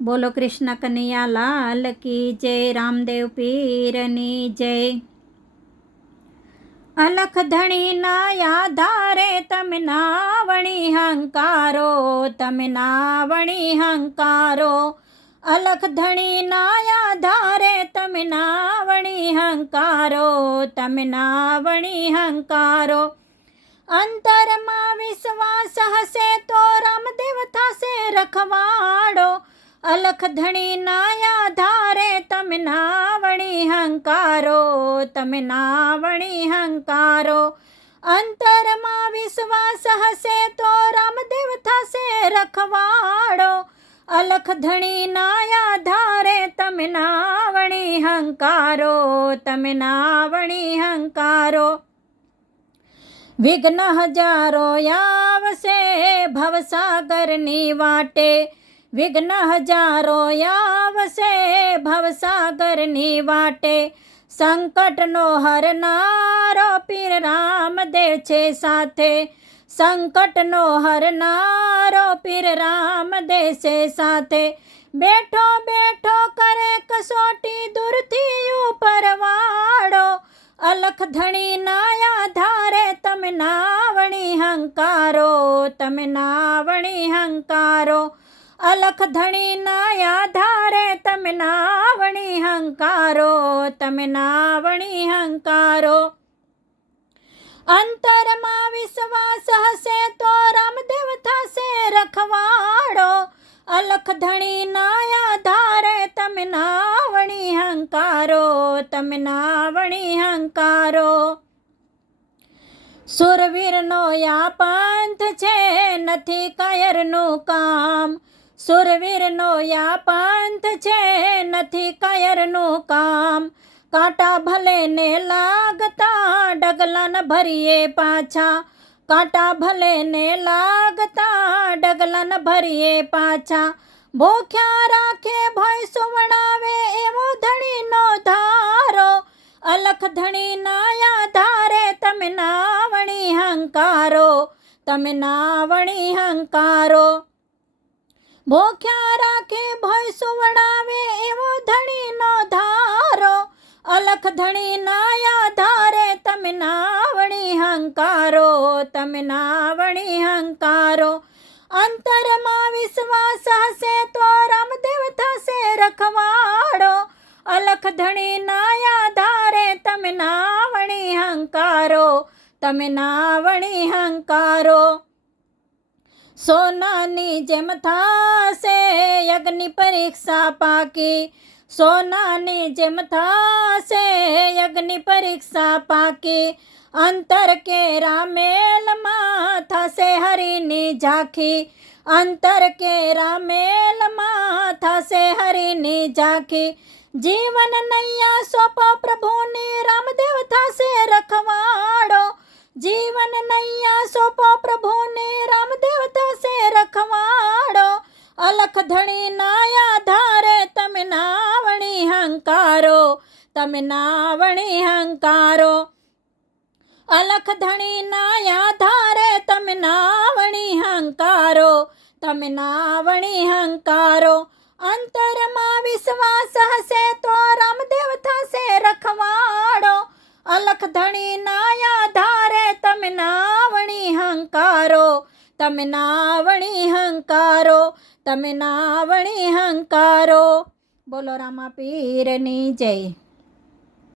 બોલો કૃષ્ણ કનૈયા લાલ કી જય, રામદેવ પીરની જય। અલખ ધણીના આધારે તમે નાવણી હંકારો, તમે નાવણી હંકારો। અલખ ધણીના આધારે તમે નાવણી હંકારો, તમે નાવણી હંકારો। અંતરમાં વિશ્વાસ હશે તો રામદેવ થશે રખવાડો। અલખ ધણીના આધારે તમે નાવણી હંકારો, તમે નાવણી હંકારો। અંતરમાં વિશ્વાસ હશે તો રામદેવ થશે રખવાડો। અલખ ધણીના આધારે તમે નાવણી હંકારો, તમે નાવણી હંકારો। વિઘ્ન હજારો આવશે ભવસાગરની વાટે, વિઘ્ન હજારો આવશે ભવસાગરની વાટે। સંકટનો હરનારો પીર રામદેવ છે સાથે, સંકટનો હરનારો પીર રામદેવ છે સાથે। બેઠો બેઠો કરે કસોટી દૂરથી ઉપરવાળો। અલખ ધણીના આધારે તમે નાવણી હંકારો, તમે નાવણી હંકારો। અલખ ધણીના આધારે તમે નાવણી હંકારો, તમે નાવણી હંકારો। અંતરમાં વિશ્વાસ હશે તો રામદેવ થશે રખવાડો। અલખ ધણીના આધારે તમે નાવણી હંકારો, તમે નાવણી હંકારો। સુરવીરનો આ પંથ છે નથી કાયરનું કામ, સુરવીરનો આ પંથ છે નથી કાયરનું કામ। કાંટા ભલે ને લાગતા ડગલા ન ભરીએ પાછા, કાંટા ભલે ને લાગતા ડગલા ન ભરીએ પાછા। ભૂખ્યા રાખે ભય સુવડાવે એવો ધણીનો ધારો। અલખ ધણીના આધારે તમે નાવણી હંકારો, તમે નાવણી હંકારો। ભૂખ્યા રાખે ભય સુવડાવે એવો ધણીનો ધારો। અલખ ધણીના આધારે તમે નાવણી હંકારો, તમે નાવણી હંકારો। અંતરમાં વિશ્વાસ હશે તો રામદેવ થશે રખવાડો। અલખ ધણીના આધારે તમે નાવણી હંકારો, તમે નાવણી હંકારો। સોનાની જેમ થાશે યજ્ઞની પરીક્ષા પાકી, સોનાની જેમ થાશે યજ્ઞની પરીક્ષા પાકી। અંતર કેરા મેલમાં થશે હરિની ઝાંખી, અંતર કેરા મેલમાં થશે હરિની ઝાંખી। જીવન નૈયા સોંપો પ્રભુની રામદેવ થશે રખવાડો। જીવન નૈયા સોંપો પ્રભુની રામદેવ થશે રખવાડો। અલખ ધણીના આધારે તમે નાવણી હંકારો, તમે નાવણી હંકારો। અલખ ધણીના આધારે તમે નાવણી હંકારો, તમે નાવણી હંકારો। અંતરમાં વિશ્વાસ હશે તો રામદેવ થશે રખવાડો। અલખ ધણીના આધારે તમે નાવણી હંકારો, તમે નાવણી હંકારો, તમે નાવણી હંકારો। બોલો રામા પીરની જય।